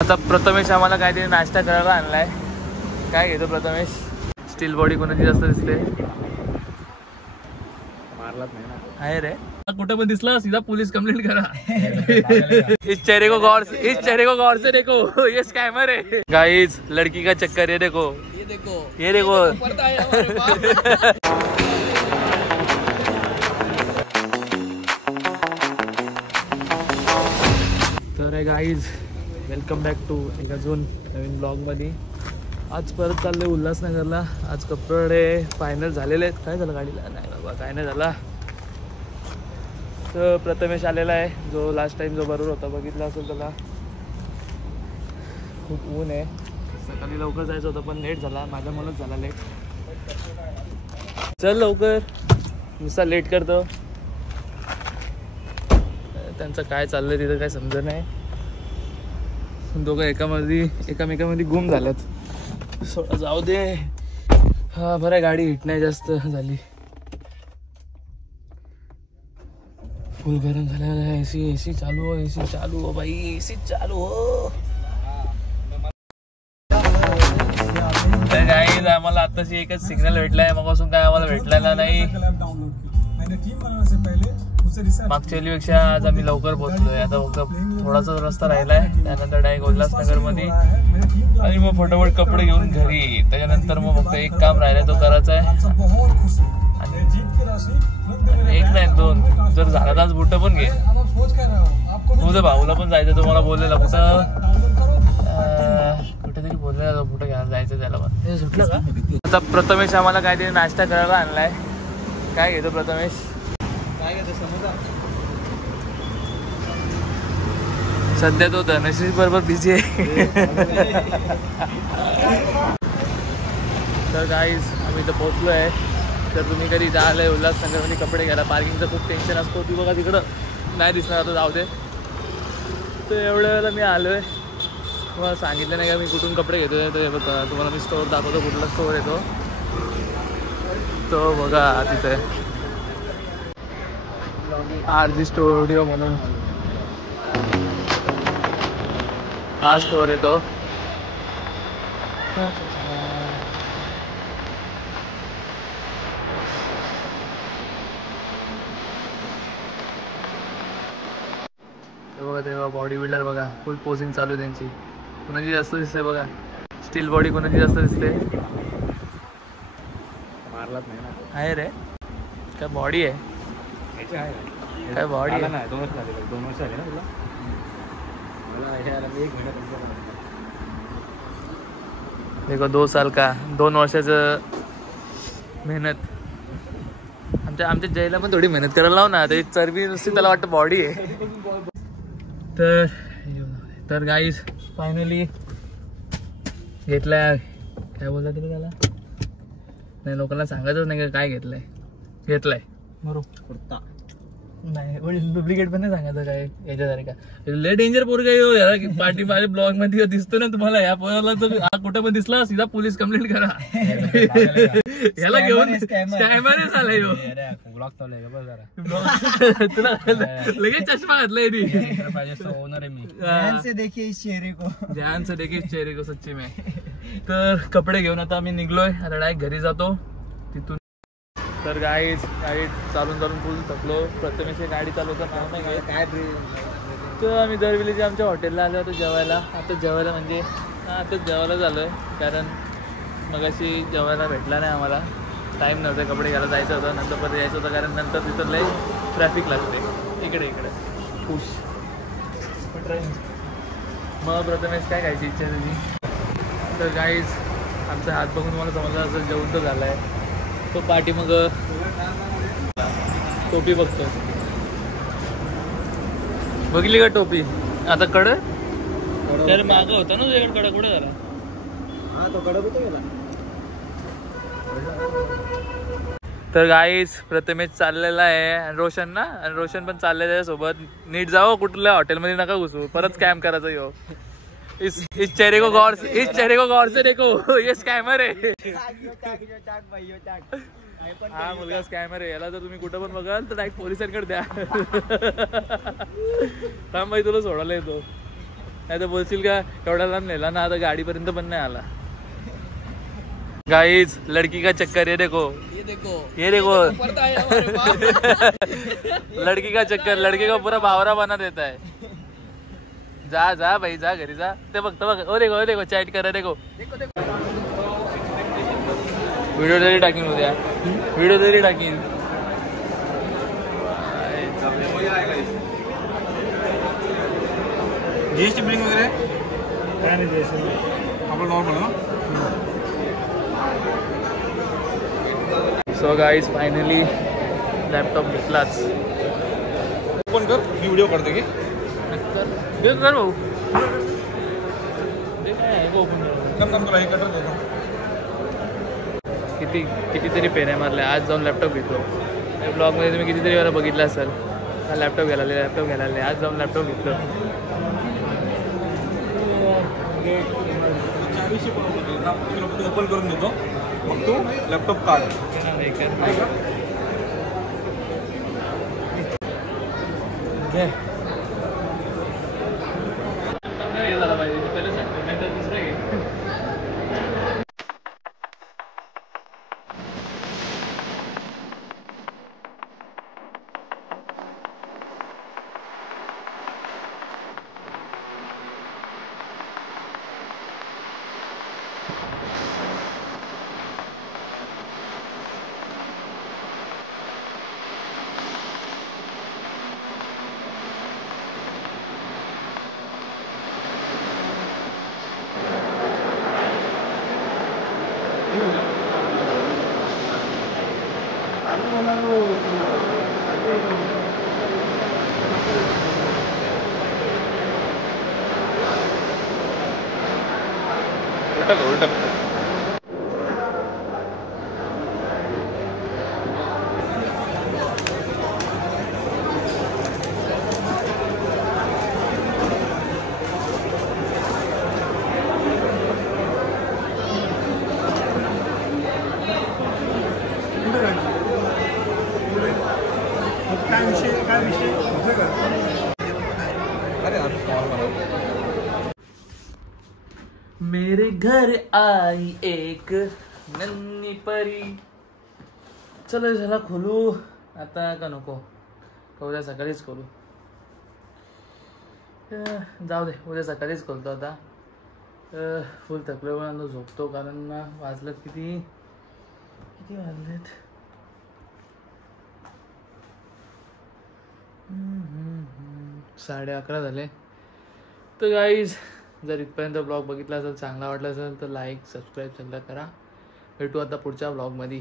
आता प्रथमेश आम्हाला काहीतरी नाश्ता करायला आणलाय. काय घेतो प्रथमेश? स्टील बॉडी कोणाची जास्त दिसते? मारलाच नाही ना. आहे रे, कुठे पण दिसला सीधा पुलिस कंप्लेंट करा. इस चेहरे को गौर से देखो, ये स्कैमर है गाइस. लड़की का चक्कर, ये देखो ये देखो. तर गाइज वेलकम बॅक टू एक अजून नवीन ब्लॉगमध्ये. आज परत चालले उल्हासनगरला. आज कपडे फायनल झालेले आहेत. काय झालं गाडीला? नाही बाबा काय नाही झाला. तर प्रथमेश आलेला आहे, जो लास्ट टाइम जो बरोबर होता बघितला असेल त्याला. खूप ऊन आहे. सकाळी लवकर जायचं होतं पण लेट झाला. माझ्या मुळंच झाला लेट. चल लवकर, नुसता लेट करतो. त्यांचं काय चाललंय तिथं काय समजत नाही. दोघं एकामेकामध्ये गुम झाल्यात. सोडा जाऊ दे. हा बरं, गाडी हिट नाही जास्त झाली. फुल गरम झालेला आहे. एसी चालू हो, एसी चालू हो भाई, एसी चालू हो. तर गाईज आम्हाला आताशी एकच सिग्नल भेटलाय, मगापासून काय आम्हाला भेटलेला नाही. मागच्या वेळीपेक्षा आज आम्ही लवकर पोहोचलोय. आता फक्त थोडासा रस्ता राहिलाय, त्यानंतर डायरेक्ट उल्हासनगर मध्ये आणि मग फटाफट कपडे घेऊन घरी. त्याच्यानंतर मग फक्त एक काम राहिलाय, तो करायचा आहे. एक नाही दोन, जर झाला तर आज बुट पण घे. तुझ्या भाऊला पण जायचं, तुम्हाला बोललेला कुठेतरी बोललेला बुट घ्यायला जायचं त्याला पण. हे सुटलं का? आता प्रथमेश आम्हाला काहीतरी नाश्ता करायला आणलाय. काय घेतो प्रथमेश? काय घेतो? समोसा. सध्या तो धनश्री बरोबर बिझी आहे. तर गाईज आम्ही इथं पोहोचलो आहे. तर तुम्ही कधी आलाय उल्हासनगरमध्ये कपडे घ्यायला, पार्किंगचं खूप टेन्शन असतो. ती बघा तिकडं नाही दिसणार, आता जाऊ दे. तर एवढ्या वेळेला मी आलो आहे. तुम्हाला सांगितलं नाही का मी कुठून कपडे घेतो. तर बघा तुम्हाला मी स्टोअर दाखवतो, कुठला स्टोअर येतो तो बघा तिथे RG स्टुडिओ म्हणून हा स्टोअर येतो. बघा तेव्हा बॉडी बिल्डर बघा, फुल पोजिंग चालू आहे त्यांची. कोणाची जास्त दिसते बघा, स्टील बॉडी कोणाची जास्त दिसते? मारलाच नाही ना. आहे रे, काय बॉडी आहे, काय बॉडी आहे. 2 वर्ष झाले, 2 वर्ष झाले ना तुला. मला हे आला 1 महिना तुमच्या. देखो 2 साल का, 2 वर्षाचं मेहनत. आमच्या जयला पण थोडी मेहनत करायला लाव ना. ते चरबी नुसती त्याला वाटतं बॉडी आहे. तर गाईज फायनली घेतलाय. काय बोलता तिला त्याला? नाही, लोकांना सांगायचंच नाही का काय घेतलंय. बरोबर कुर्ता नाही, डुप्लिकेट पण नाही सांगायचं काय याच्यासारखा. लय डेंजर पोरगा आहे याला. पार्टी माझ्या ब्लॉग मध्ये दिसतो ना तुम्हाला, या पोराला जर कुठं पण दिसला सीधा पोलीस कंप्लेंट करा. याला घेऊन स्कॅमर झालाय ब्लॉग चालू तुला लगेच चष्मा घातलाय ती. ओनर आहे मी. ध्यान से देखिए इस चेहरे को सच्ची में. तर कपडे घेऊन आता आम्ही निघलोय. आता डायरेक्ट घरी जातो तिथून. तर गाडी चालून फुल थकलो. प्रथमेश गाडी चालवता नाव नाही काय. तर आम्ही दरवेळी आमच्या हॉटेलला आलो होतो जेवायला. आता जेवायला म्हणजे आताच जेवायला झालो आहे, कारण मगाशी जेवायला भेटला नाही आम्हाला. टाईम नव्हता, कपडे घ्यायला जायचं होतं, नंतर परत यायचं होतं, कारण नंतर तिथं लय ट्रॅफिक लागते इकडे खुश. मग प्रथमेश काय खायची इच्छा आहे तुझी? तर गाईज आमचा हात बघून मला समजलं असं जेवण तो झाला आहे. तो पाठी मग टोपी बघतो. बघली का टोपी? आता कड तर मागं होता ना तुझ्याकडे. कडा कुठे झाला? हा तो कडक होतो गेला. तर गाईज प्रथमेश चाललेला आहे आणि रोशन पण चाललेला आहे सोबत. नीट जाओ, कुठल्या हॉटेलमध्ये नका घुसू, परत स्कॅम करायचं. यो इस चेहरे को गौर से देखो, ये स्कैमर है. हा मुलगा स्कॅमर आहे. याला जर तुम्ही कुठं पण बघाल तर डायरेक्ट पोलिसांकडे द्या. थांब भाई, तुला सोडायला येतो. नाही तर बोलशील का एवढा लांब नेला ना, आता गाडीपर्यंत पण नाही आला. गाइस लड़की का चक्कर, ये देखो ये देखो लड़की का चक्कर, लड़के का पूरा बावरा बना देता है. जा जा भाई जा घरी जा. ते बघ ओ देखो चॅट करा देखो. व्हिडिओ तरी टाकीन उद्या, व्हिडिओ तरी टाकीन. जीएसटी बिलिंग वगैरे काय नाही जीएसटी आपलं नॉर्मल ना. सो गाईज फायनली लॅपटॉप घेतलाच. ओपन कर, मी व्हिडिओ काढतो की कर भाऊ. ते काय आहे ओपन कम तुला हे कटर देतो. कितीतरी फेऱ्या मारल्या. आज जाऊन लॅपटॉप घेतलो. या ब्लॉगमध्ये तुम्ही कितीतरी वेळा बघितलं असेल. हा लॅपटॉप घ्यायला आज जाऊन लॅपटॉप घेतलं. 400 ओपन करून देतो, मग तू लॅपटॉप काढ. उलट काय विषय अरे मेरे घर आई एक नन्ही परी. चलो झाला खोलू आता का नको का उद्या सकाळीच खोलू. जाऊ दे उद्या सकाळीच खोलतो आता. फुल थकलो पण झोपतो कारण वाजलेत किती वाजलेत. 11:30 झाले. तर गाईज जर इथपर्यंत ब्लॉग बघितला असेल, चांगला वाटला असेल तर लाईक सबस्क्राईब सगळं करा. भेटू आता पुढच्या ब्लॉगमध्ये.